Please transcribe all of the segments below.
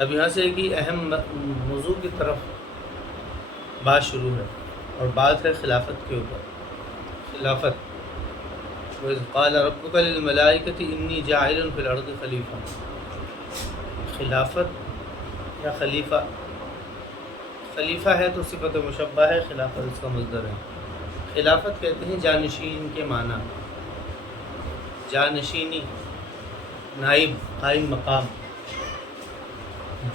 اب یہاں سے ایک ہی اہم موضوع کی طرف بات شروع ہے، اور بات ہے خلافت کے اوپر۔ خلافت، وَإِذْ قَالَ رَبُّكَ لِلْمَلَائِكَةِ إِنِّي جَاعِلٌ فِي الْأَرْضِ خلیفہ۔ خلافت یا خلیفہ، خلیفہ ہے تو صفت مشبہ ہے، خلافت اس کا مصدر ہے۔ خلافت کہتے ہیں جانشین کے معنی، جانشینی، نائب، قائم مقام،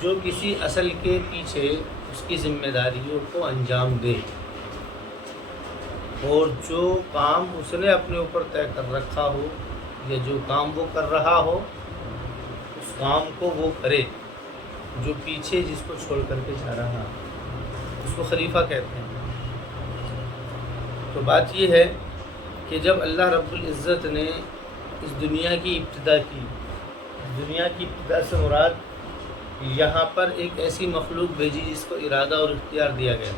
جو کسی اصل کے پیچھے اس کی ذمہ داریوں کو انجام دے، اور جو کام اس نے اپنے اوپر طے کر رکھا ہو یا جو کام وہ کر رہا ہو اس کام کو وہ کرے، جو پیچھے جس کو چھوڑ کر کے جا رہا اس کو خلیفہ کہتے ہیں۔ تو بات یہ ہے کہ جب اللہ رب العزت نے اس دنیا کی ابتدا کی، دنیا کی ابتدا سے مراد یہاں پر ایک ایسی مخلوق بھیجی جس کو ارادہ اور اختیار دیا گیا۔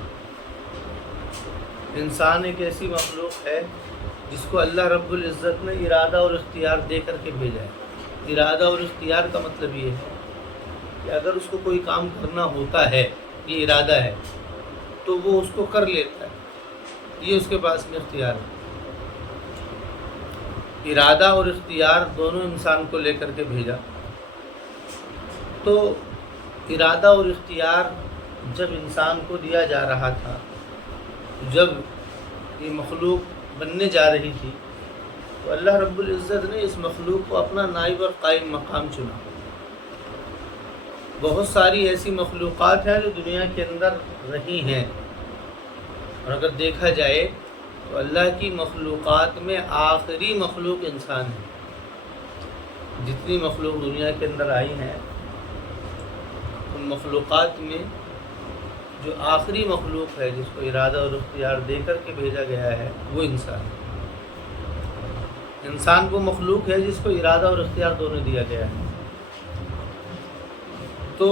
انسان ایک ایسی مخلوق ہے جس کو اللہ رب العزت نے ارادہ اور اختیار دے کر کے بھیجا ہے۔ ارادہ اور اختیار کا مطلب یہ ہے کہ اگر اس کو کوئی کام کرنا ہوتا ہے، یہ ارادہ ہے، تو وہ اس کو کر لیتا ہے، یہ اس کے پاس میں اختیار ہے۔ ارادہ اور اختیار دونوں انسان کو لے کر کے بھیجا۔ تو ارادہ اور اختیار جب انسان کو دیا جا رہا تھا، جب یہ مخلوق بننے جا رہی تھی، تو اللہ رب العزت نے اس مخلوق کو اپنا نائب اور قائم مقام چنا۔ بہت ساری ایسی مخلوقات ہیں جو دنیا کے اندر رہی ہیں، اور اگر دیکھا جائے تو اللہ کی مخلوقات میں آخری مخلوق انسان ہے۔ جتنی مخلوق دنیا کے اندر آئی ہیں، ان مخلوقات میں جو آخری مخلوق ہے جس کو ارادہ اور اختیار دے کر کے بھیجا گیا ہے وہ انسان ہے۔ انسان وہ مخلوق ہے جس کو ارادہ اور اختیار دونوں دیا گیا ہے۔ تو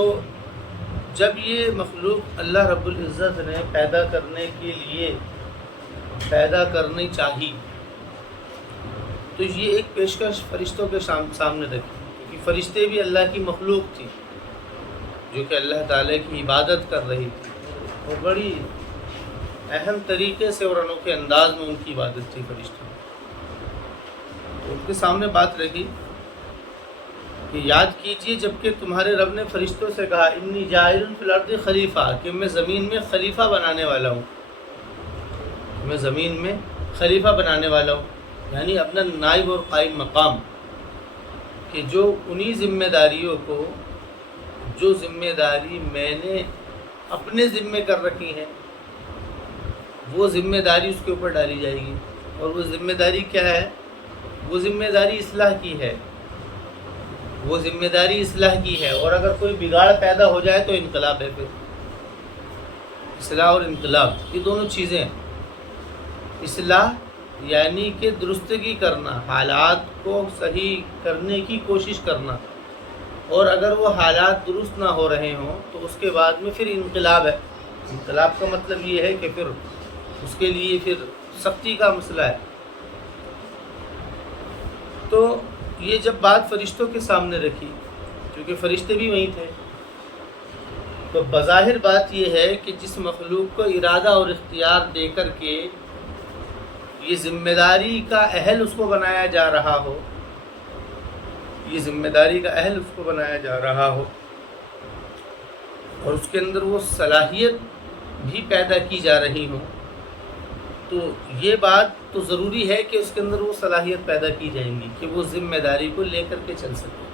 جب یہ مخلوق اللہ رب العزت نے پیدا کرنے کے لیے پیدا کرنی چاہی، تو یہ ایک پیشکش فرشتوں کے سامنے رکھی، کیونکہ فرشتے بھی اللہ کی مخلوق تھی جو کہ اللہ تعالیٰ کی عبادت کر رہی تھی، اور بڑی اہم طریقے سے اور انوکھے انداز میں ان کی عبادت تھی فرشتوں۔ تو ان کے سامنے بات رکھی کہ یاد کیجئے جبکہ تمہارے رب نے فرشتوں سے کہا انی جاعل فی الارض خلیفہ، کہ میں زمین میں خلیفہ بنانے والا ہوں، میں زمین میں خلیفہ بنانے والا ہوں، یعنی اپنا نائب اور قائم مقام، کہ جو انہی ذمہ داریوں کو، جو ذمہ داری میں نے اپنے ذمے کر رکھی ہیں، وہ ذمہ داری اس کے اوپر ڈالی جائے گی۔ اور وہ ذمہ داری کیا ہے؟ وہ ذمہ داری اصلاح کی ہے، وہ ذمہ داری اصلاح کی ہے۔ اور اگر کوئی بگاڑ پیدا ہو جائے تو انقلاب ہے۔ پھر اصلاح اور انقلاب یہ دونوں چیزیں ہیں۔ اصلاح یعنی کہ درستگی کرنا، حالات کو صحیح کرنے کی کوشش کرنا، اور اگر وہ حالات درست نہ ہو رہے ہوں تو اس کے بعد میں پھر انقلاب ہے۔ انقلاب کا مطلب یہ ہے کہ پھر اس کے لیے پھر سختی کا مسئلہ ہے۔ تو یہ جب بات فرشتوں کے سامنے رکھی، کیونکہ فرشتے بھی وہیں تھے، تو بظاہر بات یہ ہے کہ جس مخلوق کو ارادہ اور اختیار دے کر کے یہ ذمہ داری کا اہل اس کو بنایا جا رہا ہو، یہ ذمہ داری کا اہل اس کو بنایا جا رہا ہو، اور اس کے اندر وہ صلاحیت بھی پیدا کی جا رہی ہو، تو یہ بات تو ضروری ہے کہ اس کے اندر وہ صلاحیت پیدا کی جائیں گی کہ وہ ذمہ داری کو لے کر کے چل سکے،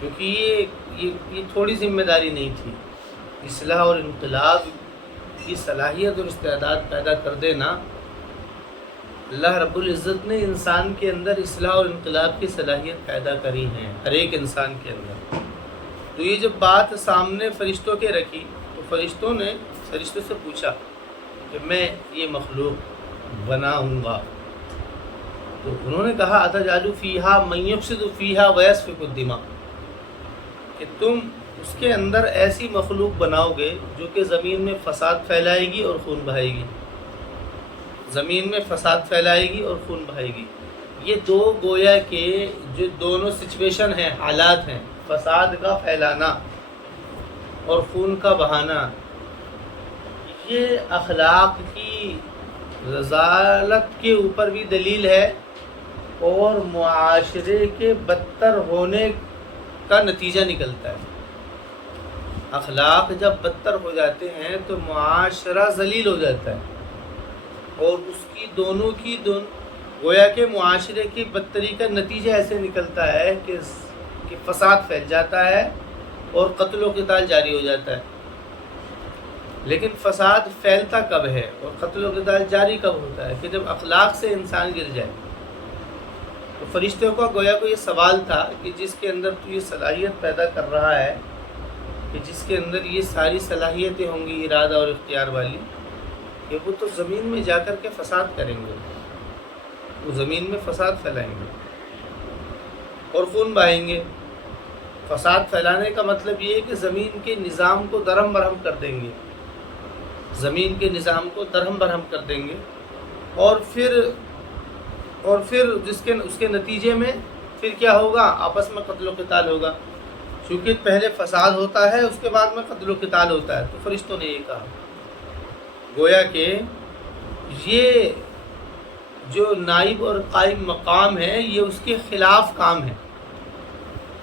کیونکہ یہ تھوڑی ذمہ داری نہیں تھی۔ اصلاح اور انقلاب کی صلاحیت اور استعداد پیدا کر دینا، اللہ رب العزت نے انسان کے اندر اصلاح اور انقلاب کی صلاحیت پیدا کری ہے، ہر ایک انسان کے اندر۔ تو یہ جب بات سامنے فرشتوں کے رکھی تو فرشتوں سے پوچھا کہ میں یہ مخلوق بناؤں گا، تو انہوں نے کہا اتجعل فیہا من یفسد فیہا ویسفک الدماء، کہ تم اس کے اندر ایسی مخلوق بناؤ گے جو کہ زمین میں فساد پھیلائے گی اور خون بہائے گی، زمین میں فساد پھیلائے گی اور خون بہائے گی۔ یہ دو گویا کہ جو دونوں سچویشن ہیں، حالات ہیں، فساد کا پھیلانا اور خون کا بہانا، یہ اخلاق کی رذالت کے اوپر بھی دلیل ہے اور معاشرے کے بدتر ہونے کا نتیجہ نکلتا ہے۔ اخلاق جب بدتر ہو جاتے ہیں تو معاشرہ ذلیل ہو جاتا ہے، اور اس کی دونوں گویا کہ معاشرے کی بدتری کا نتیجہ ایسے نکلتا ہے کہ فساد پھیل جاتا ہے اور قتل و قتال جاری ہو جاتا ہے۔ لیکن فساد پھیلتا کب ہے اور قتل و قتال جاری کب ہوتا ہے؟ کہ جب اخلاق سے انسان گر جائے۔ تو فرشتوں کا گویا کو یہ سوال تھا کہ جس کے اندر تو یہ صلاحیت پیدا کر رہا ہے، کہ جس کے اندر یہ ساری صلاحیتیں ہوں گی ارادہ اور اختیار والی، کہ وہ تو زمین میں جا کر کے فساد کریں گے، وہ زمین میں فساد پھیلائیں گے اور خون بہائیں گے۔ فساد پھیلانے کا مطلب یہ ہے کہ زمین کے نظام کو درہم برہم کر دیں گے، زمین کے نظام کو درہم برہم کر دیں گے، اور پھر اس کے نتیجے میں پھر کیا ہوگا؟ آپس میں قتل و قتال ہوگا، چونکہ پہلے فساد ہوتا ہے اس کے بعد میں قتل و قتال ہوتا ہے۔ تو فرشتوں نے یہ کہا، گویا کہ یہ جو نائب اور قائم مقام ہے یہ اس کے خلاف کام ہے۔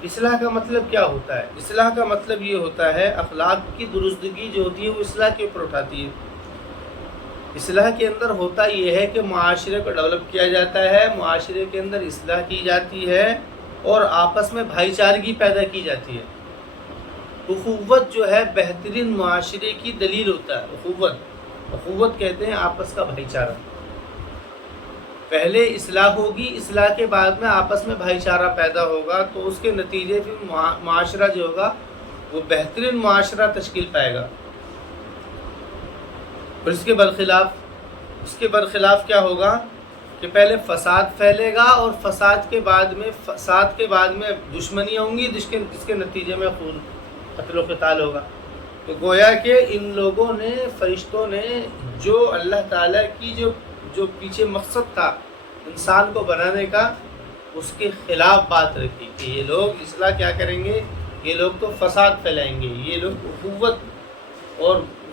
اصلاح کا مطلب کیا ہوتا ہے؟ اصلاح کا مطلب یہ ہوتا ہے اخلاق کی درستگی جو ہوتی ہے وہ اصلاح کے اوپر اٹھاتی ہے۔ اصلاح کے اندر ہوتا یہ ہے کہ معاشرے کو ڈیولپ کیا جاتا ہے، معاشرے کے اندر اصلاح کی جاتی ہے اور آپس میں بھائی چارگی پیدا کی جاتی ہے۔ اخوت جو ہے بہترین معاشرے کی دلیل ہوتا ہے۔ اخوت کہتے ہیں آپس کا بھائی چارہ۔ پہلے اصلاح ہوگی، اصلاح کے بعد میں آپس میں بھائی چارہ پیدا ہوگا، تو اس کے نتیجے پھر معاشرہ جو ہوگا وہ بہترین معاشرہ تشکیل پائے گا۔ اور اس کے برخلاف کیا ہوگا کہ پہلے فساد پھیلے گا اور فساد کے بعد میں دشمنیاں ہوں گی، جس کے نتیجے میں خون قتل و قتال ہوگا۔ تو گویا کہ ان لوگوں نے، فرشتوں نے، جو اللہ تعالیٰ کی جو پیچھے مقصد تھا انسان کو بنانے کا، اس کے خلاف بات رکھی کہ یہ لوگ اصلاح کیا کریں گے؟ یہ لوگ تو فساد پھیلائیں گے، یہ لوگ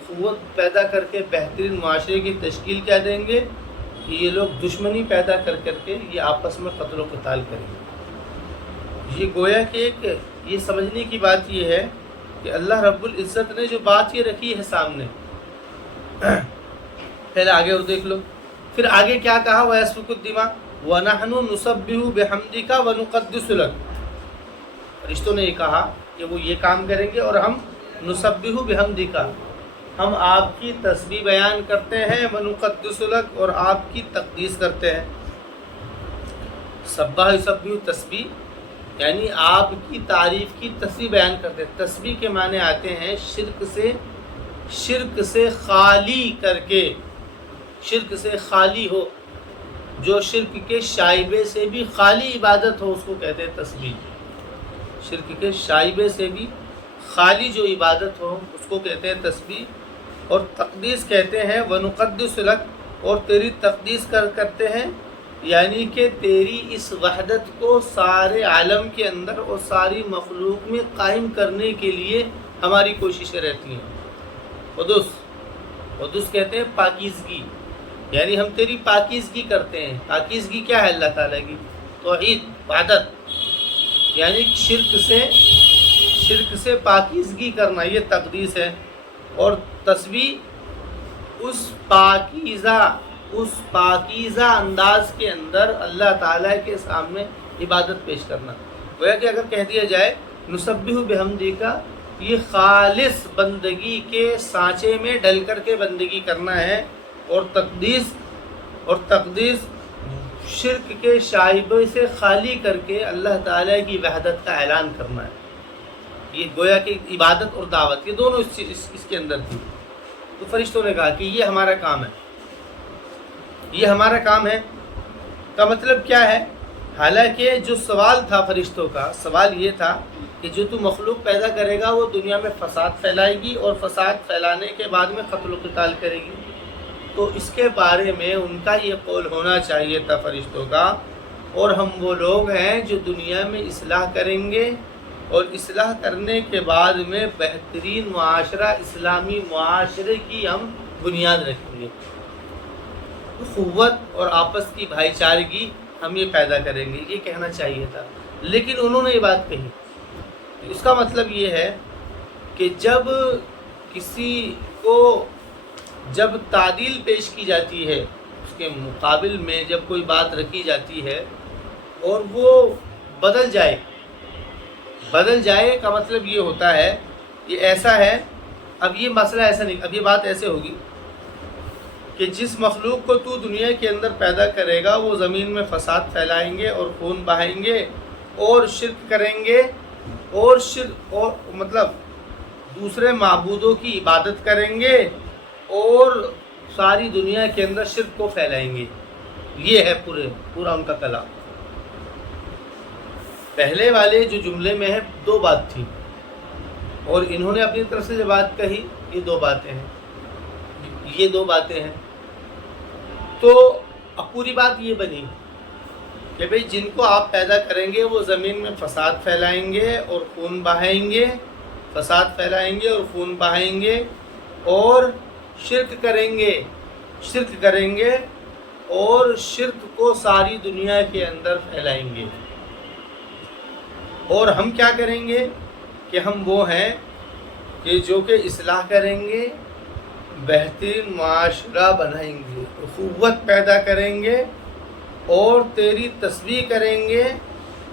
اخوت پیدا کر کے بہترین معاشرے کی تشکیل کیا دیں گے کہ یہ لوگ دشمنی پیدا کر کے یہ آپس میں قتل و قتال کریں گے۔ یہ گویا کہ ایک یہ سمجھنے کی بات یہ ہے کہ اللہ رب العزت نے جو بات یہ رکھی ہے سامنے، پہلے آگے اور دیکھ لو، پھر آگے کیا کہا؟ وَيَسْفِكُ الدِّمَاءَ وَنَحْنُ نُسَبِّحُ بِحَمْدِكَ وَنُقَدِّسُ لَكَ۔ فرشتوں نے یہ کہا کہ وہ یہ کام کریں گے اور ہم نُسَبِّحُ بِحَمْدِكَ، ہم آپ کی تسبیح بیان کرتے ہیں، وَنُقَدِّسُ لَكَ، اور آپ کی تقدیس کرتے ہیں۔ سبح یسبح تسبیح یعنی آپ کی تعریف کی تسبیح بیان کرتے ہیں۔ تسبیح کے معنی آتے ہیں شرک سے خالی کر کے، شرک سے خالی ہو، جو شرک کے شائبے سے بھی خالی عبادت ہو اس کو کہتے ہیں تسبیح۔ شرک کے شائبے سے بھی خالی جو عبادت ہو اس کو کہتے ہیں تسبیح۔ اور تقدیس کہتے ہیں وَنُقَدِّسُ لَكَ، اور تیری تقدیس کرتے ہیں، یعنی کہ تیری اس وحدت کو سارے عالم کے اندر اور ساری مخلوق میں قائم کرنے کے لیے ہماری کوششیں رہتی ہیں۔ قدس کہتے ہیں پاکیزگی، یعنی ہم تیری پاکیزگی کرتے ہیں۔ پاکیزگی کیا ہے؟ اللہ تعالیٰ کی توحید، وحدت، یعنی شرک سے پاکیزگی کرنا، یہ تقدیس ہے۔ اور تسبیح اس پاکیزہ انداز کے اندر اللہ تعالیٰ کے سامنے عبادت پیش کرنا۔ گویا کہ اگر کہہ دیا جائے نسبح بحمدک، یہ خالص بندگی کے سانچے میں ڈل کر کے بندگی کرنا ہے، اور تقدیس شرک کے شائبے سے خالی کر کے اللہ تعالیٰ کی وحدت کا اعلان کرنا ہے۔ یہ گویا کہ عبادت اور دعوت یہ دونوں اس کے اندر تھی۔ تو فرشتوں نے کہا کہ یہ ہمارا کام ہے، یہ ہمارا کام ہے۔ کا مطلب کیا ہے؟ حالانکہ جو سوال تھا فرشتوں کا، سوال یہ تھا کہ جو تو مخلوق پیدا کرے گا وہ دنیا میں فساد پھیلائے گی، اور فساد پھیلانے کے بعد میں قتل و قتال کرے گی۔ تو اس کے بارے میں ان کا یہ قول ہونا چاہیے تھا فرشتوں کا اور ہم وہ لوگ ہیں جو دنیا میں اصلاح کریں گے، اور اصلاح کرنے کے بعد میں بہترین معاشرہ، اسلامی معاشرے کی ہم بنیاد رکھیں گے، قوت اور آپس کی بھائی چارگی ہم یہ پیدا کریں گے۔ یہ کہنا چاہیے تھا، لیکن انہوں نے یہ بات کہی۔ اس کا مطلب یہ ہے کہ جب کسی کو جب تعدیل پیش کی جاتی ہے، اس کے مقابل میں جب کوئی بات رکھی جاتی ہے اور وہ بدل جائے کا مطلب یہ ہوتا ہے، یہ ایسا ہے، اب یہ مسئلہ ایسا نہیں، اب یہ بات ایسے ہوگی کہ جس مخلوق کو تو دنیا کے اندر پیدا کرے گا وہ زمین میں فساد پھیلائیں گے اور خون بہائیں گے اور شرک کریں گے، اور مطلب دوسرے معبودوں کی عبادت کریں گے اور ساری دنیا کے اندر شرک کو پھیلائیں گے۔ یہ ہے پورا ان کا کلام۔ پہلے والے جو جملے میں ہے دو بات تھی، اور انہوں نے اپنی طرف سے جو بات کہی یہ دو باتیں ہیں۔ تو اب پوری بات یہ بنی کہ بھئی جن کو آپ پیدا کریں گے وہ زمین میں فساد پھیلائیں گے اور خون بہائیں گے، اور شرک کریں گے اور شرک کو ساری دنیا کے اندر پھیلائیں گے۔ اور ہم کیا کریں گے کہ ہم وہ ہیں کہ جو کہ اصلاح کریں گے، بہترین معاشرہ بنائیں گے، اخوت پیدا کریں گے، اور تیری تسبیح کریں گے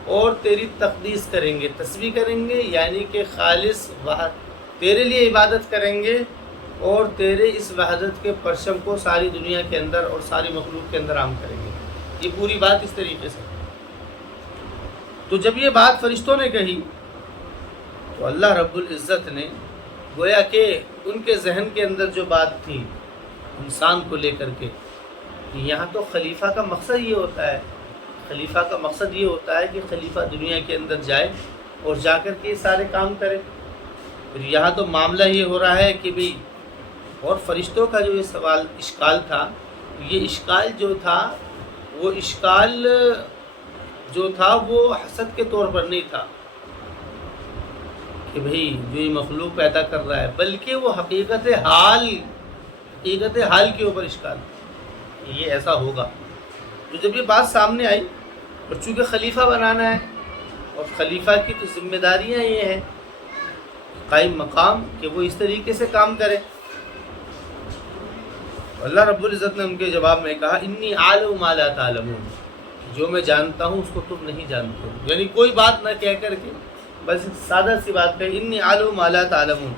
اور تیری تقدیس کریں گے۔ تسبیح کریں گے یعنی کہ خالص تیرے لیے عبادت کریں گے، اور تیرے اس وحدت کے پرچم کو ساری دنیا کے اندر اور ساری مخلوق کے اندر عام کریں گے۔ یہ پوری بات اس طریقے سے۔ تو جب یہ بات فرشتوں نے کہی تو اللہ رب العزت نے گویا کہ ان کے ذہن کے اندر جو بات تھی انسان کو لے کر کے، یہاں تو خلیفہ کا مقصد یہ ہوتا ہے کہ خلیفہ دنیا کے اندر جائے اور جا کر کے یہ سارے کام کرے۔ پھر یہاں تو معاملہ یہ ہو رہا ہے کہ بھی، اور فرشتوں کا جو یہ سوال اشکال تھا، یہ اشکال جو تھا وہ حسد کے طور پر نہیں تھا کہ بھئی جو یہ مخلوق پیدا کر رہا ہے، بلکہ وہ حقیقت حال کے اوپر اشکال، یہ ایسا ہوگا۔ تو جب یہ بات سامنے آئی، اور چونکہ خلیفہ بنانا ہے اور خلیفہ کی تو ذمہ داریاں یہ ہیں قائم مقام کہ وہ اس طریقے سے کام کرے، اللہ رب العزت نے ان کے جواب میں کہا انی عالم ما لا تعلمون، جو میں جانتا ہوں اس کو تم نہیں جانتے ہو۔ یعنی کوئی بات نہ کہہ کر کے بس سادہ سی بات ہے، انی عالم ما لا تعلمون،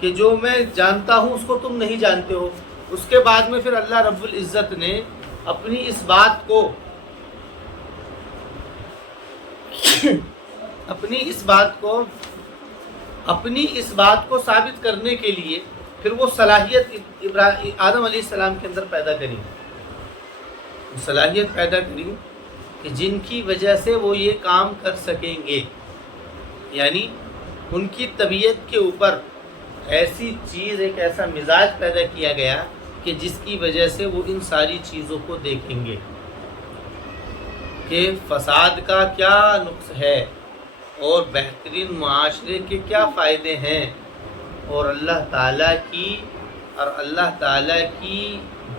کہ جو میں جانتا ہوں اس کو تم نہیں جانتے ہو۔ اس کے بعد میں پھر اللہ رب العزت نے اپنی اس بات کو ثابت کرنے کے لیے پھر وہ صلاحیت آدم علیہ السلام کے اندر پیدا کری، کہ جن کی وجہ سے وہ یہ کام کر سکیں گے۔ یعنی ان کی طبیعت کے اوپر ایسی چیز، ایک ایسا مزاج پیدا کیا گیا کہ جس کی وجہ سے وہ ان ساری چیزوں کو دیکھیں گے کہ فساد کا کیا نقص ہے اور بہترین معاشرے کے کیا فائدے ہیں، اور اللہ تعالیٰ کی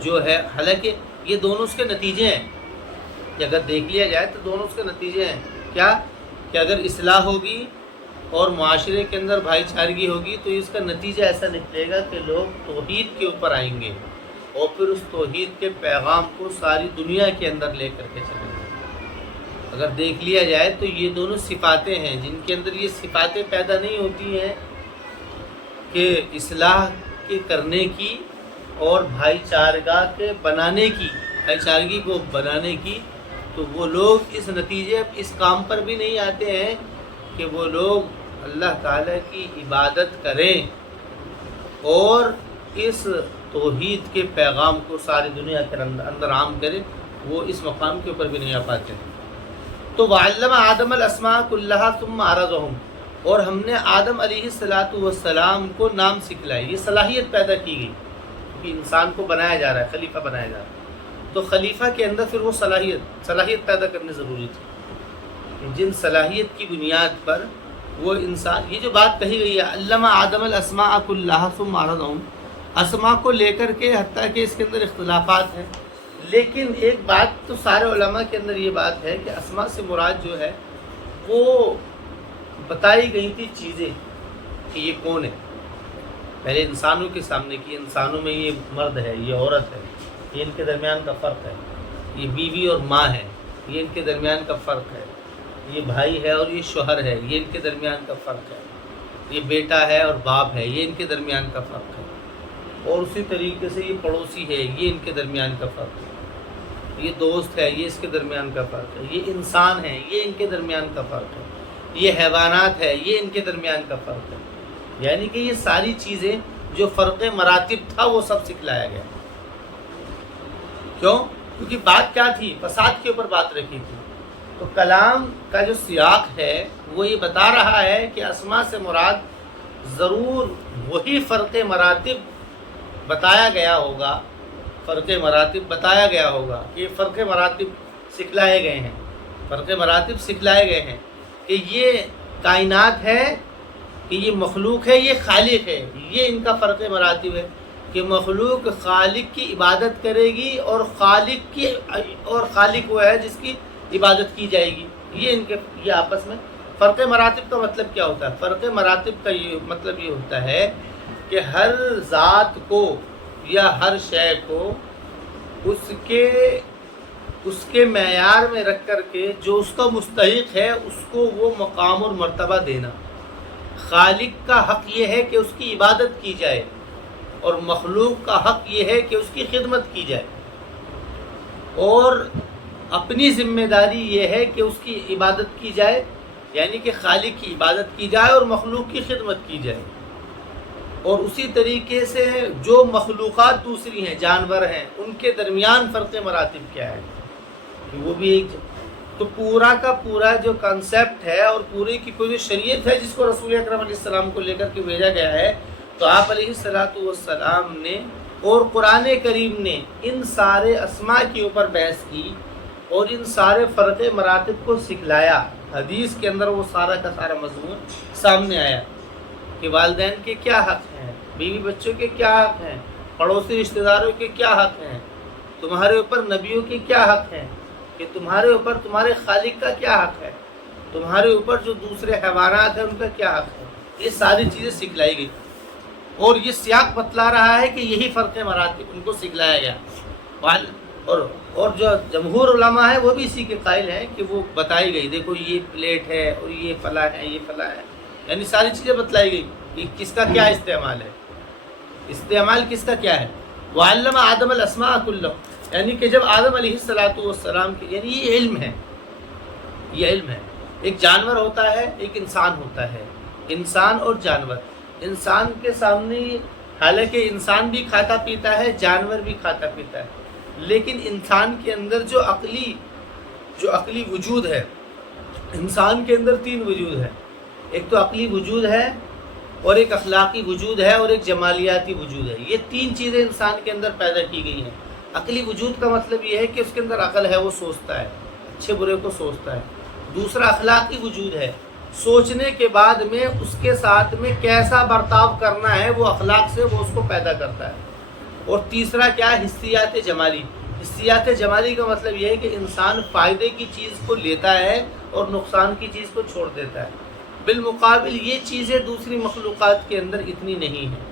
جو ہے، حالانکہ یہ دونوں اس کے نتیجے ہیں کہ اگر دیکھ لیا جائے تو دونوں اس کے نتیجے ہیں کیا، کہ اگر اصلاح ہوگی اور معاشرے کے اندر بھائی چارگی ہوگی تو اس کا نتیجہ ایسا نکلے گا کہ لوگ توحید کے اوپر آئیں گے اور پھر اس توحید کے پیغام کو ساری دنیا کے اندر لے کر کے چلیں گے۔ اگر دیکھ لیا جائے تو یہ دونوں صفاتیں ہیں جن کے اندر یہ صفاتیں پیدا نہیں ہوتی ہیں کہ اصلاح کے کرنے کی اور بھائی چارگی کو بنانے کی، تو وہ لوگ اس کام پر بھی نہیں آتے ہیں کہ وہ لوگ اللہ تعالیٰ کی عبادت کریں اور اس توحید کے پیغام کو ساری دنیا کے اندر عام کریں، وہ اس مقام کے اوپر بھی نہیں آ پاتے۔ تو وعلم آدم الاسماء کلھا ثم عرضهم، اور ہم نے آدم علیہ السلام کو نام سکھلائے، یہ صلاحیت پیدا کی گئی کہ انسان کو بنایا جا رہا ہے، خلیفہ بنایا جا رہا ہے۔ تو خلیفہ کے اندر پھر وہ صلاحیت پیدا کرنی ضروری تھی، جن صلاحیت کی بنیاد پر وہ انسان، یہ جو بات کہی گئی ہے علم آدم الاسماء کلھا ثم عرضهم، اسماء کو لے کر کے حتیٰ کہ اس کے اندر اختلافات ہیں، لیکن ایک بات تو سارے علماء کے اندر یہ بات ہے کہ اسماء سے مراد جو ہے وہ بتائی گئی تھی چیزیں کہ یہ کون ہے، پہلے انسانوں کے سامنے کی انسانوں میں یہ مرد ہے، یہ عورت ہے، یہ ان کے درمیان کا فرق ہے، یہ بیوی اور ماں ہے، یہ ان کے درمیان کا فرق ہے، یہ بھائی ہے اور یہ شوہر ہے، یہ ان کے درمیان کا فرق ہے، یہ بیٹا ہے اور باپ ہے، یہ ان کے درمیان کا فرق ہے، اور اسی طریقے سے یہ پڑوسی ہے، یہ ان کے درمیان کا فرق ہے، یہ دوست ہے، یہ اس کے درمیان کا فرق ہے، یہ انسان ہے، یہ ان کے درمیان کا فرق ہے، یہ حیوانات ہے، یہ ان کے درمیان کا فرق ہے، یعنی کہ یہ ساری چیزیں جو فرق مراتب تھا وہ سب سکھلایا گیا۔ کیوں؟ کیونکہ بات کیا تھی؟ فساد کے اوپر بات رکھی تھی، تو کلام کا جو سیاق ہے وہ یہ بتا رہا ہے کہ اسماء سے مراد ضرور وہی فرق مراتب بتایا گیا ہوگا، فرق مراتب بتایا گیا ہوگا کہ فرق مراتب سکھلائے گئے ہیں، فرق مراتب سکھلائے گئے ہیں کہ یہ کائنات ہے، کہ یہ مخلوق ہے، یہ خالق ہے، یہ ان کا فرق مراتب ہے کہ مخلوق خالق کی عبادت کرے گی اور خالق وہ ہے جس کی عبادت کی جائے گی، یہ آپس میں فرق مراتب کا مطلب کیا ہوتا ہے؟ فرق مراتب کا یہ مطلب یہ ہوتا ہے کہ ہر ذات کو یا ہر شے کو اس کے معیار میں رکھ کر کے جو اس کا مستحق ہے اس کو وہ مقام اور مرتبہ دینا۔ خالق کا حق یہ ہے کہ اس کی عبادت کی جائے اور مخلوق کا حق یہ ہے کہ اس کی خدمت کی جائے، اور اپنی ذمہ داری یہ ہے کہ اس کی عبادت کی جائے، یعنی کہ خالق کی عبادت کی جائے اور مخلوق کی خدمت کی جائے۔ اور اسی طریقے سے جو مخلوقات دوسری ہیں، جانور ہیں، ان کے درمیان فرق مراتب کیا ہے کہ وہ بھی ایک، تو پورا کا پورا جو کنسیپٹ ہے اور پوری کی پوری شریعت ہے جس کو رسول اکرم علیہ السلام کو لے کر کے بھیجا گیا ہے، تو آپ علیہ السلام نے اور قرآن کریم نے ان سارے اسماء کے اوپر بحث کی اور ان سارے فرق مراتب کو سکھلایا۔ حدیث کے اندر وہ سارا کا سارا مضمون سامنے آیا کہ والدین کے کیا حق ہیں، بیوی بچوں کے کیا حق ہیں، پڑوسی رشتہ داروں کے کیا حق ہیں، تمہارے اوپر نبیوں کے کیا حق ہیں، کہ تمہارے اوپر تمہارے خالق کا کیا حق ہے، تمہارے اوپر جو دوسرے حیوانات ہیں ان کا کیا حق ہے، یہ ساری چیزیں سکھلائی گئی، اور یہ سیاق بتلا رہا ہے کہ یہی فرق مراتب ان کو سکھلایا گیا۔ اور جو جمہور علماء ہیں وہ بھی اسی کے قائل ہیں کہ وہ بتائی گئی، دیکھو یہ پلیٹ ہے اور یہ فلاں ہے، یہ فلاں ہے، یعنی ساری چیزیں بتلائی گئی کہ کس کا کیا استعمال ہے، استعمال کس کا کیا ہے۔ وعلم آدم الاسماء کلھا، یعنی کہ جب آدم علیہ السلام کی، یعنی یہ علم ہے، یہ علم ہے، ایک جانور ہوتا ہے، ایک انسان ہوتا ہے، انسان اور جانور، انسان کے سامنے حالانکہ انسان بھی کھاتا پیتا ہے، جانور بھی کھاتا پیتا ہے، لیکن انسان کے اندر جو عقلی وجود ہے، انسان کے اندر 3 وجود ہے، ایک تو عقلی وجود ہے اور ایک اخلاقی وجود ہے اور ایک جمالیاتی وجود ہے، یہ 3 چیزیں انسان کے اندر پیدا کی گئی ہیں۔ عقلی وجود کا مطلب یہ ہے کہ اس کے اندر عقل ہے، وہ سوچتا ہے، اچھے برے کو سوچتا ہے۔ دوسرا اخلاقی وجود ہے، سوچنے کے بعد میں اس کے ساتھ میں کیسا برتاؤ کرنا ہے وہ اخلاق سے وہ اس کو پیدا کرتا ہے۔ اور تیسرا کیا ہے؟ حسیات جمالی۔ حسیات جمالی کا مطلب یہ ہے کہ انسان فائدے کی چیز کو لیتا ہے اور نقصان کی چیز کو چھوڑ دیتا ہے۔ بالمقابل یہ چیزیں دوسری مخلوقات کے اندر اتنی نہیں ہیں۔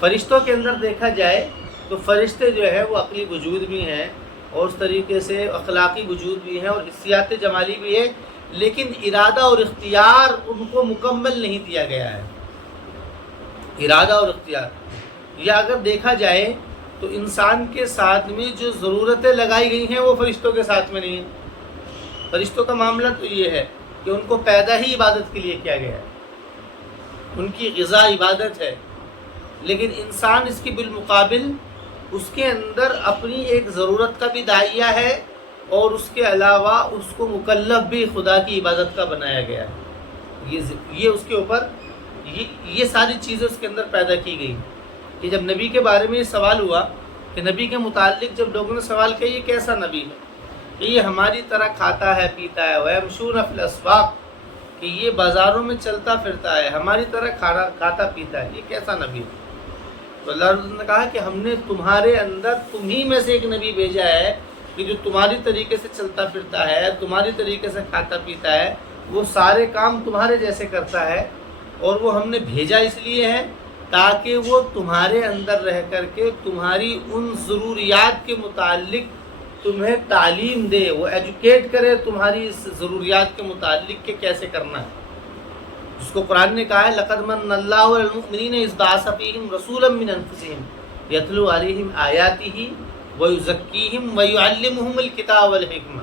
فرشتوں کے اندر دیکھا جائے تو فرشتے جو ہے وہ عقلی وجود بھی ہیں اور اس طریقے سے اخلاقی وجود بھی ہیں اور حسیات جمالی بھی ہے، لیکن ارادہ اور اختیار ان کو مکمل نہیں دیا گیا ہے۔ ارادہ اور اختیار، یا اگر دیکھا جائے تو انسان کے ساتھ میں جو ضرورتیں لگائی گئی ہیں وہ فرشتوں کے ساتھ میں نہیں ہیں۔ فرشتوں کا معاملہ تو یہ ہے کہ ان کو پیدا ہی عبادت کے لیے کیا گیا ہے، ان کی غذا عبادت ہے، لیکن انسان اس کی بالمقابل اس کے اندر اپنی ایک ضرورت کا بھی داعیہ ہے اور اس کے علاوہ اس کو مکلف بھی خدا کی عبادت کا بنایا گیا ہے۔ یہ اس کے اوپر یہ ساری چیزیں اس کے اندر پیدا کی گئی کہ جب نبی کے بارے میں یہ سوال ہوا کہ نبی کے متعلق جب لوگوں نے سوال کیا یہ کیسا نبی ہے کہ یہ ہماری طرح کھاتا ہے پیتا ہے، وَيَمْشُونَ فِي الْأَسْوَاقِ کہ یہ بازاروں میں چلتا پھرتا ہے، ہماری طرح کھاتا پیتا ہے، یہ کیسا نبی ہے؟ تو اللہ رب العزت نے کہا کہ ہم نے تمہارے اندر تمہیں میں سے ایک نبی بھیجا ہے کہ جو تمہاری طریقے سے چلتا پھرتا ہے، تمہاری طریقے سے کھاتا پیتا ہے، وہ سارے کام تمہارے جیسے کرتا ہے، اور وہ ہم نے بھیجا اس لیے ہے تاکہ وہ تمہارے اندر رہ کر کے تمہاری ان ضروریات کے متعلق تمہیں تعلیم دے، وہ ایجوکیٹ کرے تمہاری اس ضروریات کے متعلق کہ کیسے کرنا ہے. جس کو قرآن نے کہا ہے لَقَدْ مَنَّ اللَّهُ عَلَى الْمُؤْمِنِينَ إِذْ بَعَثَ فِيهِمْ رَسُولًا مِّنْ أَنفُسِهِمْ يَتْلُو عَلَيْهِمْ آيَاتِهِ وَيُزَكِّيهِمْ وَيُعَلِّمُهُمُ الْكِتَابَ وَالْحِكْمَةَ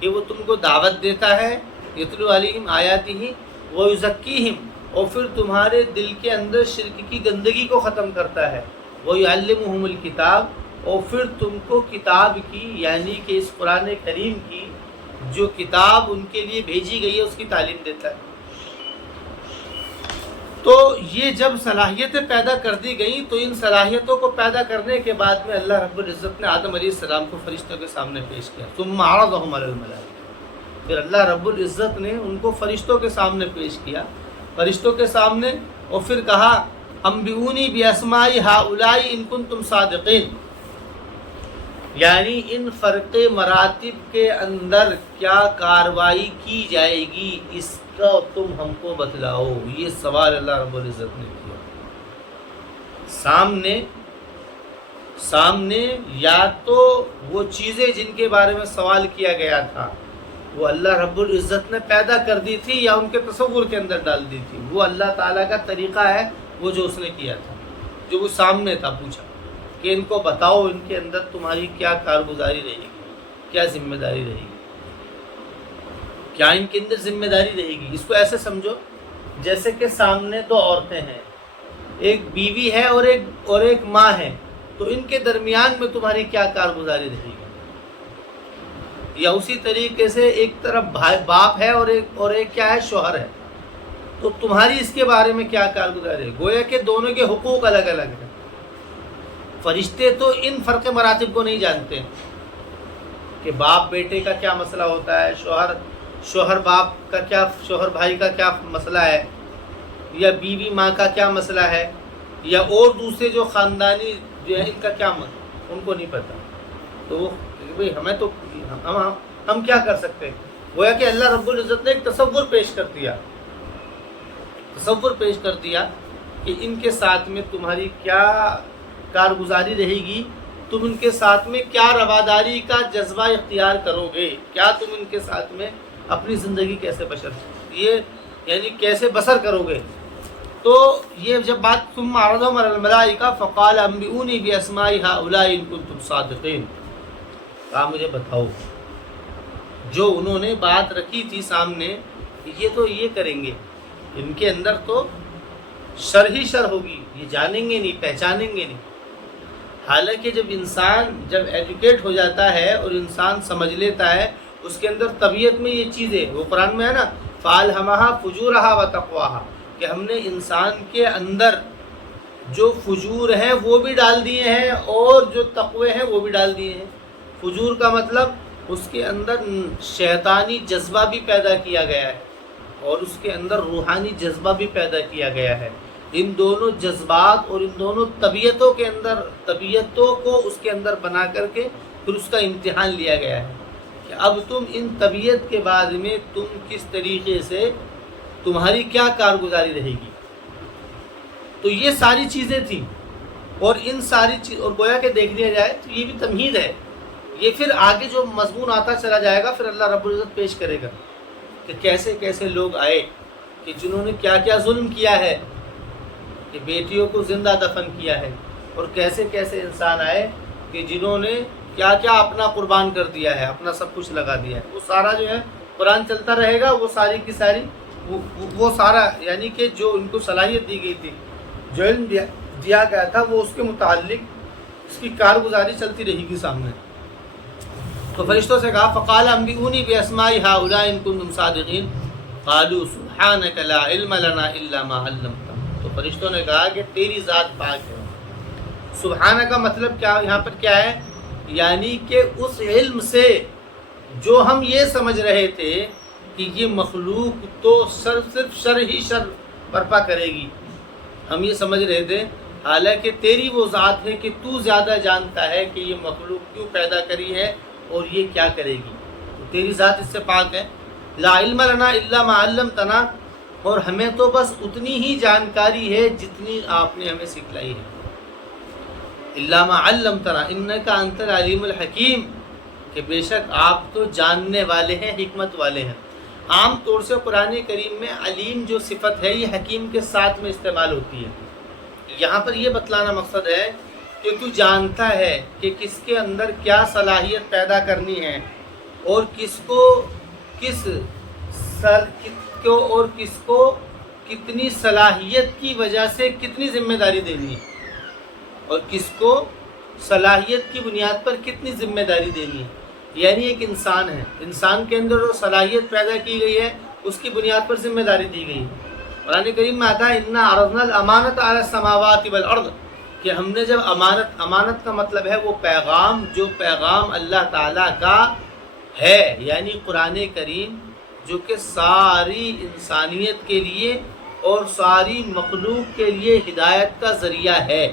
کہ وہ تم کو دعوت دیتا ہے، يَتْلُو عَلَيْهِمْ آيَاتِهِ وَيُزَكِّيهِمْ اور پھر تمہارے دل کے اندر شرک کی گندگی کو ختم کرتا ہے، وَيُعَلِّمُهُمُ الْكِتَابَ اور پھر تم کو کتاب کی یعنی کہ اس قرآن کریم کی جو کتاب ان کے لیے بھیجی گئی ہے اس کی تعلیم دیتا ہے. تو یہ جب صلاحیتیں پیدا کر دی گئیں تو ان صلاحیتوں کو پیدا کرنے کے بعد میں اللہ رب العزت نے آدم علیہ السلام کو فرشتوں کے سامنے پیش کیا. ثم عرضهم على الملائکہ پھر اللہ رب العزت نے ان کو فرشتوں کے سامنے پیش کیا، فرشتوں کے سامنے، اور پھر کہا انبئونی باسماء ہؤلاء ان کنتم صادقین یعنی ان فرق مراتب کے اندر کیا کاروائی کی جائے گی اس کا تم ہم کو بتلاؤ. یہ سوال اللہ رب العزت نے کیا. سامنے یا تو وہ چیزیں جن کے بارے میں سوال کیا گیا تھا وہ اللہ رب العزت نے پیدا کر دی تھی یا ان کے تصور کے اندر ڈال دی تھی، وہ اللہ تعالیٰ کا طریقہ ہے وہ جو اس نے کیا تھا، جو وہ سامنے تھا. پوچھا کہ ان کو بتاؤ ان کے اندر تمہاری کیا کارگزاری رہے گی، کیا ذمہ داری رہے گی، کیا ان کے اندر ذمہ داری رہے گی. اس کو ایسے سمجھو جیسے کہ سامنے دو عورتیں ہیں، ایک بیوی ہے اور ایک ماں ہے، تو ان کے درمیان میں تمہاری کیا کارگزاری رہے گی. یا اسی طریقے سے ایک طرف باپ ہے اور ایک کیا ہے شوہر ہے، تو تمہاری اس کے بارے میں کیا کارگزاری ہے. گویا کہ دونوں کے حقوق الگ الگ ہیں. فرشتے تو ان فرق مراتب کو نہیں جانتے کہ باپ بیٹے کا کیا مسئلہ ہوتا ہے، شوہر باپ کا کیا، شوہر بھائی کا کیا مسئلہ ہے، یا بیوی ماں کا کیا مسئلہ ہے، یا اور دوسرے جو خاندانی جو ہے ان کا کیا مسئلہ، ان کو نہیں پتہ. تو وہ بھئی ہمیں تو ہم کیا کر سکتے ہیں. گویا کہ اللہ رب العزت نے ایک تصور پیش کر دیا کہ ان کے ساتھ میں تمہاری کیا کارگزاری رہے گی، تم ان کے ساتھ میں کیا رواداری کا جذبہ اختیار کرو گے، کیا تم ان کے ساتھ میں اپنی زندگی کیسے یعنی کیسے بسر کرو گے. تو یہ جب بات ثم عرضهم على الملائکہ فقال انبئونی باسماء هؤلاء ان کنتم صادقین، کہا مجھے بتاؤ جو انہوں نے بات رکھی تھی سامنے یہ تو یہ کریں گے، ان کے اندر تو شر ہی شر ہوگی، یہ جانیں گے نہیں، پہچانیں گے نہیں. حالانکہ جب انسان ایجوکیٹ ہو جاتا ہے اور انسان سمجھ لیتا ہے اس کے اندر طبیعت میں یہ چیزیں، وہ قرآن میں ہے نا فَأَلْهَمَهَا فُجُورَهَا وَتَقْوَاهَا کہ ہم نے انسان کے اندر جو فجور ہیں وہ بھی ڈال دیے ہیں اور جو تقوی ہیں وہ بھی ڈال دیے ہیں. فجور کا مطلب اس کے اندر شیطانی جذبہ بھی پیدا کیا گیا ہے اور اس کے اندر روحانی جذبہ بھی پیدا کیا گیا ہے. ان دونوں جذبات اور ان دونوں طبیعتوں کو اس کے اندر بنا کر کے پھر اس کا امتحان لیا گیا ہے کہ اب تم ان طبیعت کے بعد میں تم کس طریقے سے تمہاری کیا کارگزاری رہے گی. تو یہ ساری چیزیں تھیں اور ان ساری چیز اور گویا کہ دیکھ لیا جائے تو یہ بھی تمہید ہے. یہ پھر آگے جو مضمون آتا چلا جائے گا پھر اللہ رب العزت پیش کرے گا کہ کیسے کیسے لوگ آئے کہ جنہوں نے کیا کیا ظلم کیا ہے کہ بیٹیوں کو زندہ دفن کیا ہے، اور کیسے کیسے انسان آئے کہ جنہوں نے کیا کیا اپنا قربان کر دیا ہے، اپنا سب کچھ لگا دیا ہے. وہ سارا جو ہے قرآن چلتا رہے گا، وہ ساری کی ساری وہ سارا یعنی کہ جو ان کو صلاحیت دی گئی تھی، جو علم دیا گیا تھا، وہ اس کے متعلق اس کی کارگزاری چلتی رہے گی سامنے. تو فرشتوں سے کہا فقال انبئونی باسماء هؤلاء ان کنتم صادقین قالوا سبحانك لا علم لنا الا ما علمتنا. تو فرشتوں نے کہا کہ تیری ذات پاک ہے، سبحانہ کا مطلب کیا یہاں پر کیا ہے؟ یعنی کہ اس علم سے جو ہم یہ سمجھ رہے تھے کہ یہ مخلوق تو صرف شر ہی شر برپا کرے گی، ہم یہ سمجھ رہے تھے، حالانکہ تیری وہ ذات ہے کہ تو زیادہ جانتا ہے کہ یہ مخلوق کیوں پیدا کری ہے اور یہ کیا کرے گی، تو تیری ذات اس سے پاک ہے۔ لا علم لنا الا ما علمتنا، اور ہمیں تو بس اتنی ہی جانکاری ہے جتنی آپ نے ہمیں سکھلائی ہے۔ الا ما علمتنا انک انت العلیم الحکیم، کہ بے شک آپ تو جاننے والے ہیں، حکمت والے ہیں۔ عام طور سے قرآن کریم میں علیم جو صفت ہے یہ حکیم کے ساتھ میں استعمال ہوتی ہے۔ یہاں پر یہ بتلانا مقصد ہے کہ تو جانتا ہے کہ کس کے اندر کیا صلاحیت پیدا کرنی ہے، اور کس کو کتنی صلاحیت کی وجہ سے کتنی ذمہ داری دینی ہے، اور کس کو صلاحیت کی بنیاد پر کتنی ذمہ داری دینی ہے۔ یعنی ایک انسان ہے، انسان کے اندر جو صلاحیت پیدا کی گئی ہے اس کی بنیاد پر ذمہ داری دی گئی ہے۔ قرآن کریم میں آتا ہے انا عرضنا الامانۃ علی السماوات والارض، کہ ہم نے جب امانت کا مطلب ہے وہ پیغام، جو پیغام اللہ تعالیٰ کا ہے، یعنی قرآن کریم جو کہ ساری انسانیت کے لیے اور ساری مخلوق کے لیے ہدایت کا ذریعہ ہے،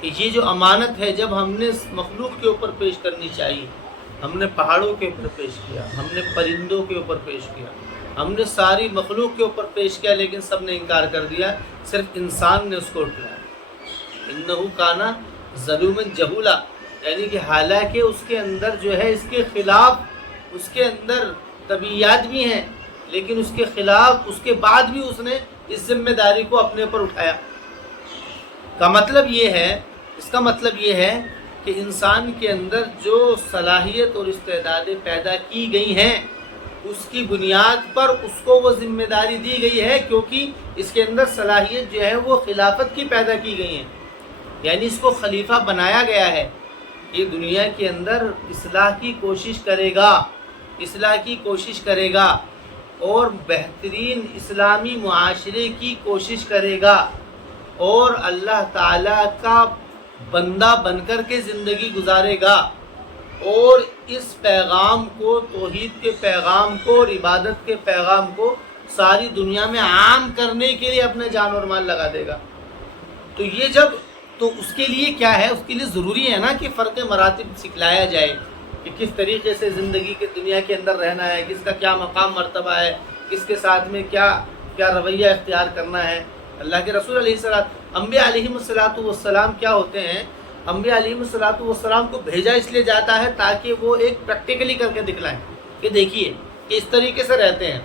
کہ یہ جو امانت ہے جب ہم نے مخلوق کے اوپر پیش کرنی چاہیے، ہم نے پہاڑوں کے اوپر پیش کیا، ہم نے پرندوں کے اوپر پیش کیا، ہم نے ساری مخلوق کے اوپر پیش کیا، لیکن سب نے انکار کر دیا، صرف انسان نے اس کو اٹھایا۔ انہ کان ظلوما جہولا، یعنی کہ حالانکہ اس کے اندر جو ہے اس کے خلاف، اس کے اندر طبیعیات بھی ہیں، لیکن اس کے خلاف اس کے بعد بھی اس نے اس ذمہ داری کو اپنے اوپر اٹھایا۔ اس کا مطلب یہ ہے کہ انسان کے اندر جو صلاحیت اور استعدادیں پیدا کی گئی ہیں اس کی بنیاد پر اس کو وہ ذمہ داری دی گئی ہے، کیونکہ اس کے اندر صلاحیت جو ہے وہ خلافت کی پیدا کی گئی ہے، یعنی اس کو خلیفہ بنایا گیا ہے۔ یہ دنیا کے اندر اصلاح کی کوشش کرے گا اور بہترین اسلامی معاشرے کی کوشش کرے گا، اور اللہ تعالیٰ کا بندہ بن کر کے زندگی گزارے گا، اور اس پیغام کو، توحید کے پیغام کو اور عبادت کے پیغام کو ساری دنیا میں عام کرنے کے لیے اپنا جان اور مال لگا دے گا۔ تو اس کے لیے کیا ہے؟ اس کے لیے ضروری ہے نا کہ فرق مراتب سکھلایا جائے کہ کس طریقے سے زندگی کے دنیا کے اندر رہنا ہے، کس کا کیا مقام مرتبہ ہے، کس کے ساتھ میں کیا رویہ اختیار کرنا ہے۔ اللہ کے رسول علیہ السلام، انبیاء علیہم الصلاۃ والسلام کیا ہوتے ہیں؟ انبیاء علیہم الصلاۃ والسلام کو بھیجا اس لیے جاتا ہے تاکہ وہ ایک پریکٹیکلی کر کے دکھلائیں کہ دیکھیے کہ اس طریقے سے رہتے ہیں،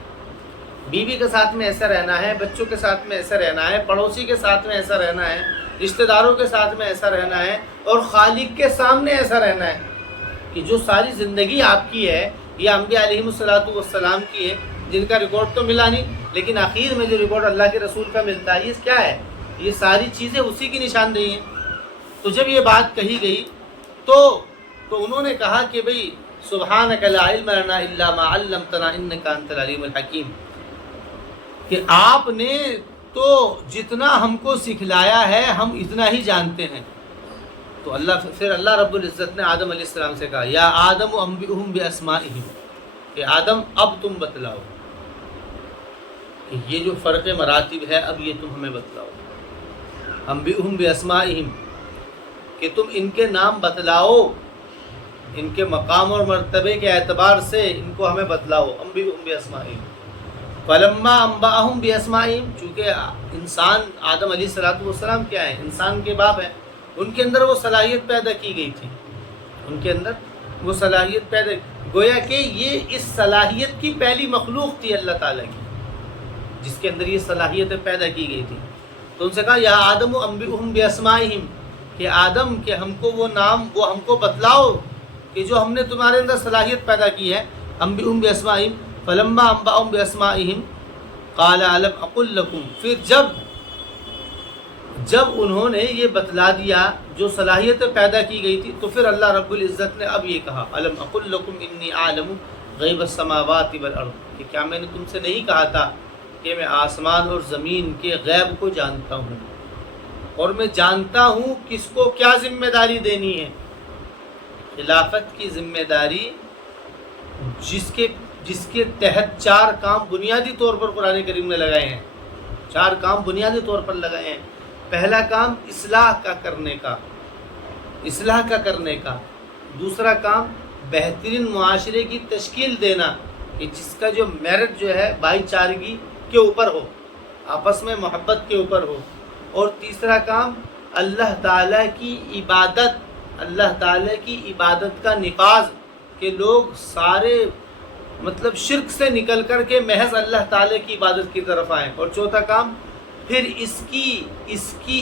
بیوی کے ساتھ میں ایسا رہنا ہے، بچوں کے ساتھ میں ایسا رہنا ہے، پڑوسی کے ساتھ میں ایسا رہنا ہے، رشتہ داروں کے ساتھ میں ایسا رہنا ہے، اور خالق کے سامنے ایسا رہنا ہے، کہ جو ساری زندگی آپ کی ہے یہ انبیاء علیہم الصلاۃ والسلام کی ہے، جن کا ریکارڈ تو ملا نہیں، لیکن آخر میں جو ریکارڈ اللہ کے رسول کا ملتا ہے یہ کیا ہے؟ یہ ساری چیزیں اسی کی نشاندہی ہیں۔ تو جب یہ بات کہی گئی تو انہوں نے کہا کہ بھئی سبحانک لا علم لنا الا ما علمتنا انک انت العلیم الحکیم، کہ آپ نے تو جتنا ہم کو سکھلایا ہے ہم اتنا ہی جانتے ہیں۔ تو پھر اللہ رب العزت نے آدم علیہ السلام سے کہا یا آدم انبئہم باسمائہم، کہ آدم اب تم بتلاؤ کہ یہ جو فرق مراتب ہے اب یہ تم ہمیں بتلاؤ، انبئہم باسمائہم، کہ تم ان کے نام بتلاؤ، ان کے مقام اور مرتبے کے اعتبار سے ان کو ہمیں بتلاؤ، انبئہم باسمائہم۔ فلما انبأہم باسمائہم، چونکہ انسان آدم علیہ السلام کیا ہے؟ انسان کے باپ ہیں، ان کے اندر وہ صلاحیت پیدا کی گئی تھی، ان کے اندر وہ صلاحیت پیدا، گویا کہ یہ اس صلاحیت کی پہلی مخلوق تھی اللہ تعالیٰ کی، جس کے اندر یہ صلاحیتیں پیدا کی گئی تھی۔ تو ان سے کہا یا آدم انبئہم باسمائہم، کہ آدم کہ ہم کو وہ نام، وہ ہم کو بتلاؤ کہ جو ہم نے تمہارے اندر صلاحیت پیدا کی ہے، انبئہم باسمائہم۔ فلما انبأہم باسمائہم قال الم اقل لکم، پھر جب انہوں نے یہ بتلا دیا جو صلاحیتیں پیدا کی گئی تھی، تو پھر اللہ رب العزت نے اب یہ کہا الم اقل لکم انی اعلم غیب السماوات والارض، کہ کیا میں نے تم سے نہیں کہا تھا کہ میں آسمان اور زمین کے غیب کو جانتا ہوں۔ اور میں جانتا ہوں کس کو کیا ذمہ داری دینی ہے۔ خلافت کی ذمہ داری جس کے تحت 4 کام بنیادی طور پر قرآن کریم نے لگائے ہیں، 4 کام بنیادی طور پر لگائے ہیں۔ پہلا کام اصلاح کا کرنے کا، دوسرا کام بہترین معاشرے کی تشکیل دینا کہ جس کا جو میرٹ جو ہے بھائی چارگی کے اوپر ہو، آپس میں محبت کے اوپر ہو، اور تیسرا کام اللہ تعالیٰ کی عبادت کا نفاذ، کہ لوگ سارے شرک سے نکل کر کے محض اللہ تعالیٰ کی عبادت کی طرف آئیں، اور چوتھا کام پھر اس کی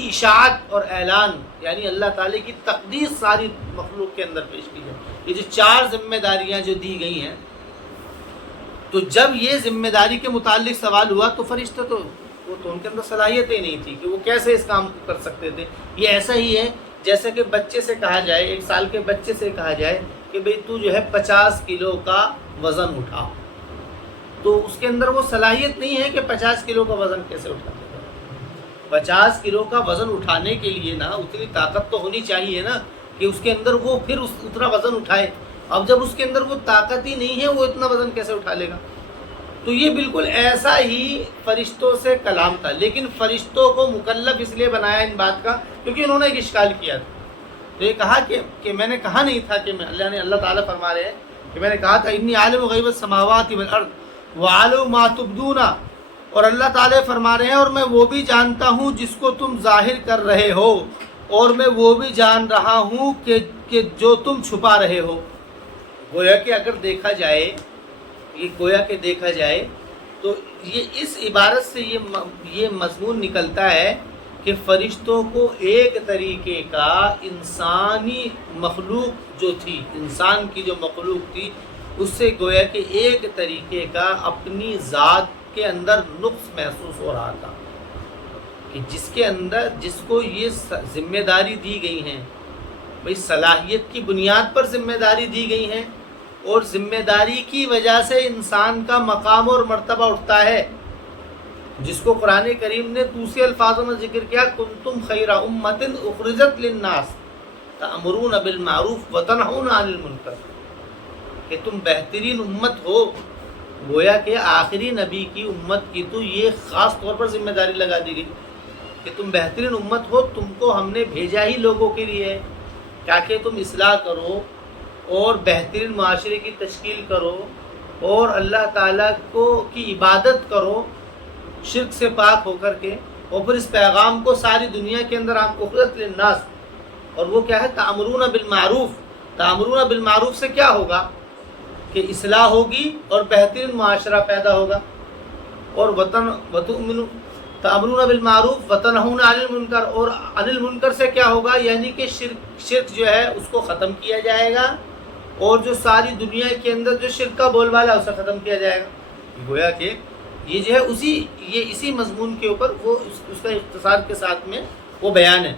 اشاعت اور اعلان، یعنی اللہ تعالیٰ کی تقدیس ساری مخلوق کے اندر پیش کی جائے۔ یہ جو 4 ذمہ داریاں جو دی گئی ہیں، تو جب یہ ذمہ داری کے متعلق سوال ہوا تو فرشتہ تو ان کے اندر صلاحیت ہی نہیں تھی کہ وہ کیسے اس کام کو کر سکتے تھے۔ یہ ایسا ہی ہے جیسے کہ بچے سے کہا جائے، 1 سال کے بچے سے کہا جائے کہ بھئی تو جو ہے 50 کلو کا وزن اٹھا، تو اس کے اندر وہ صلاحیت نہیں ہے کہ 50 کلو کا وزن کیسے اٹھا دے گا۔ 50 کلو کا وزن اٹھانے کے لیے نا اتنی طاقت تو ہونی چاہیے نا کہ اس کے اندر وہ پھر اتنا وزن اٹھائے۔ اب جب اس کے اندر وہ طاقت ہی نہیں ہے، وہ اتنا وزن کیسے اٹھا لے گا؟ تو یہ بالکل ایسا ہی فرشتوں سے کلام تھا، لیکن فرشتوں کو مکلف اس لیے بنایا ان بات کا کیونکہ انہوں نے ایک اشکال کیا تھا۔ تو یہ کہا کہ میں نے کہا نہیں تھا کہ اللہ تعالیٰ فرما رہے ہیں کہ میں نے کہا تھا انی عالم غیب السماوات والارض وعلم ما تبدون، اور اللہ تعالیٰ فرما رہے ہیں اور میں وہ بھی جانتا ہوں جس کو تم ظاہر کر رہے ہو، اور میں وہ بھی جان رہا ہوں کہ جو تم چھپا رہے ہو۔ گویا کہ اگر دیکھا جائے تو یہ اس عبارت سے یہ مضمون نکلتا ہے کہ فرشتوں کو ایک طریقے کا انسانی مخلوق جو تھی، انسان کی جو مخلوق تھی، اس سے گویا کہ ایک طریقے کا اپنی ذات کے اندر نقص محسوس ہو رہا تھا کہ جس کو یہ ذمہ داری دی گئی ہیں، بھئی صلاحیت کی بنیاد پر ذمہ داری دی گئی ہیں، اور ذمہ داری کی وجہ سے انسان کا مقام اور مرتبہ اٹھتا ہے، جس کو قرآن کریم نے دوسرے الفاظوں میں ذکر کیا، کنتم خیر امۃ اخرجت للناس تأمرون بالمعروف وتنہون عن المنکر، کہ تم بہترین امت ہو۔ گویا کہ آخری نبی کی امت کی تو یہ خاص طور پر ذمہ داری لگا دی گئی کہ تم بہترین امت ہو، تم کو ہم نے بھیجا ہی لوگوں کے لیے تاکہ تم اصلاح کرو اور بہترین معاشرے کی تشکیل کرو اور اللہ تعالیٰ کی عبادت کرو شرک سے پاک ہو کر کے، اور پھر اس پیغام کو ساری دنیا کے اندر عام اخرجت للناس، اور وہ کیا ہے؟ تأمرون بالمعروف۔ تأمرون بالمعروف سے کیا ہوگا کہ اصلاح ہوگی اور بہترین معاشرہ پیدا ہوگا، اور تأمرون بالمعروف وتنہون عن المنکر، اور عن المنکر سے کیا ہوگا؟ یعنی کہ شرک جو ہے اس کو ختم کیا جائے گا، اور جو ساری دنیا کے اندر جو شرک کا بول بالا ہے اسے ختم کیا جائے گا۔ گویا کہ یہ جو ہے اسی مضمون کے اوپر وہ اس کا اختصار کے ساتھ میں وہ بیان ہے۔